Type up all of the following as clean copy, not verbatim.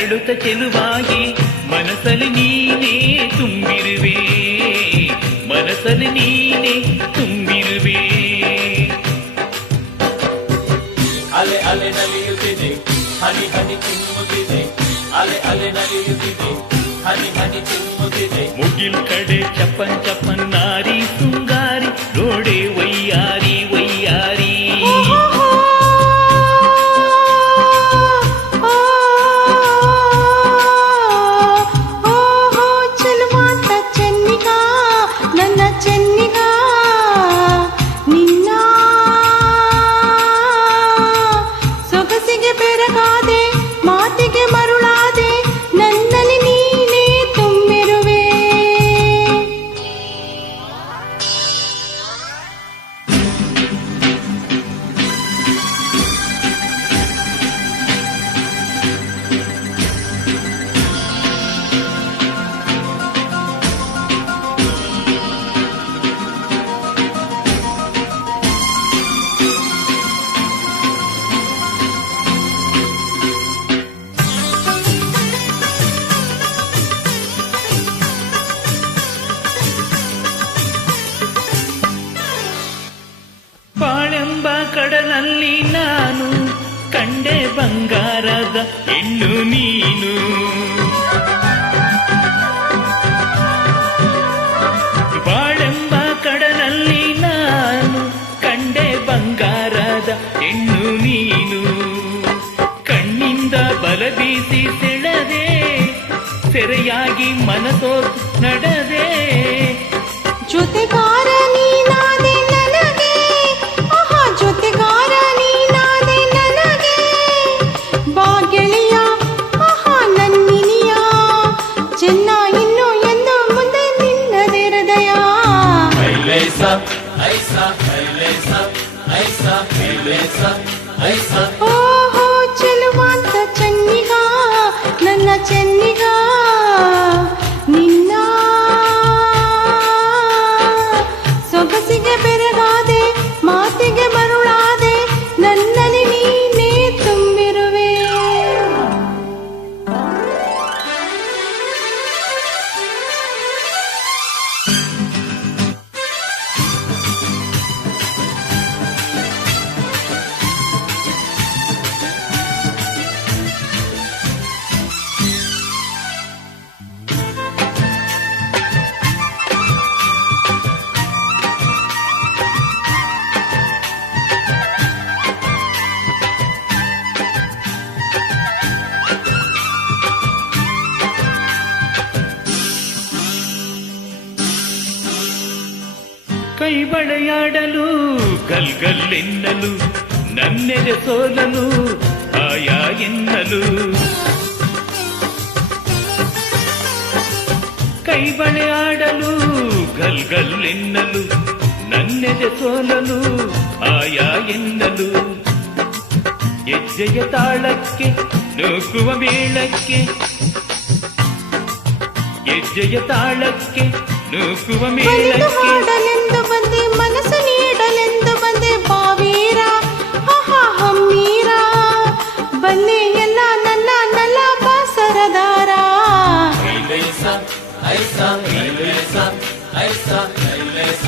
ಅರಳುತ್ತ ಚೆಲುವಾಗಿ ಮನಸ್ಸಲ್ಲಿ ನೀನೇ ತುಂಬಿರುವೆ, ಮನಸ್ಸಲ್ಲಿ ನೀನೇ ತುಂಬಿರುವೆ. ಅಲೆ ಅಲೆ ನಲಿಯುತ್ತಿದೆ, ಹನಿ ಹನಿ ಚಿಮ್ಮುತ್ತಿದೆ, ಅಲೆ ಅಲೆ ನಲಿಯುತ್ತಿದೆ, ಹನಿ ಹನಿ ಚಿಮ್ಮುತ್ತಿದೆ. ಮುಗಿಲ್ ಕಡೆ ಚಪ್ಪನ್ ಚಪ್ಪನ್ ನಾರಿ ಸುಂಗಾರಿ ನೋಡೆ ವೈಯಾರಿ ವೈಯಾರಿ. ಬಾಳೆಂಬ ಕಡಲಲ್ಲಿ ನಾನು ಕಂಡೆ ಬಂಗಾರದ ಹೆಣ್ಣು ನೀನು. ಬಾಳೆಂಬ ಕಡಲಲ್ಲಿ ನಾನು ಕಂಡೆ ಬಂಗಾರದ ಹೆಣ್ಣು ನೀನು. ಕಣ್ಣಿಂದ ಬಲ ಬೀಸಿ ಸೆಳೆದೆ, ಸೆರೆಯಾಗಿ ಮನಸೋತು ನಡೆದೆ. ಜೊತೆಗಾರ ನೀನಾದೆ ನನಗೆ, ಆಹಾ ಜೊತೆಗಾರ ನೀನಾದೆ ನನಗೆ. ಬಾ ಗೆಳೆಯ ಆಹಾ ನನ್ನಿನಿಯ, ಚೆನ್ನ ಇನ್ನು ಎಂದು ಮುಂದೆ ನಿನ್ನದೆ ಹೃದಯ. ಐಲೇಸ ಐಸ ಐಲೇಸ ಐಸ ಐಲೇಸ ಐಸ. ಓಹೋ ಚೆಲುವಾಂತ ಚೆನ್ನಿಗ, ನನ್ನ ಚೆನ್ನಿಗ ನಿನ್ನ ಸೊಗಸಿಗೆ ಬೆರಗಾದೆ, ಮಾತಿಗೆ ಮರುಳಾದೆ, ನನ್ನಲ್ಲಿ ನೀನೇ ತುಂಬಿರುವೆ. ಕೈ ಬಳೆಯಾಡಲು ಗಲ್ಗಲ್ಲೆನ್ನಲು, ನನ್ನೆದೆ ಸೋಲಲು ಆಯಾ ಎನ್ನಲು. ಕೈ ಬಳೆಯಾಡಲು ಗಲ್ಗಲ್ಲೆನ್ನಲು, ನನ್ನೆದೆ ಸೋಲಲು ಆಯಾ ಎನ್ನಲು. ಹೆಜ್ಜೆಯ ತಾಳಕ್ಕೆ ನೂಕುವ ಮೇಳಕ್ಕೆ, ಹೆಜ್ಜೆಯ ತಾಳಕ್ಕೆ ನೂಕುವ ಮೇಳಕ್ಕೆ. ಹಾಡಲೆಂದು ಬಂದೆ, ಮನಸ್ಸು ನೀಡಲೆಂದು ಬಂದೆ, ಬಾವೀರ ಆಹಾ ಹಮ್ಮೀರ. ಬನ್ನಿ ಎಲ್ಲ ನನ್ನ ನಲ್ಲ ಬಾಸರದಾರ. ಐಲೇಸ ಐಸ ಐಲೇಸ ಐಸ ಐಲೇಸ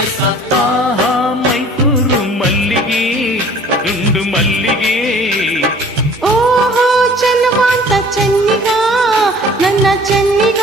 ಐಸ. ಆಹಾ ಮೈಸೂರು ಮಲ್ಲಿಗೆ, ದುಂಡು ಮಲ್ಲಿಗೆ. ಓಹೋ ಚೆಲುವಾಂತ ಚೆನ್ನಿಗ, ನನ್ನ ಚೆನ್ನಿಗ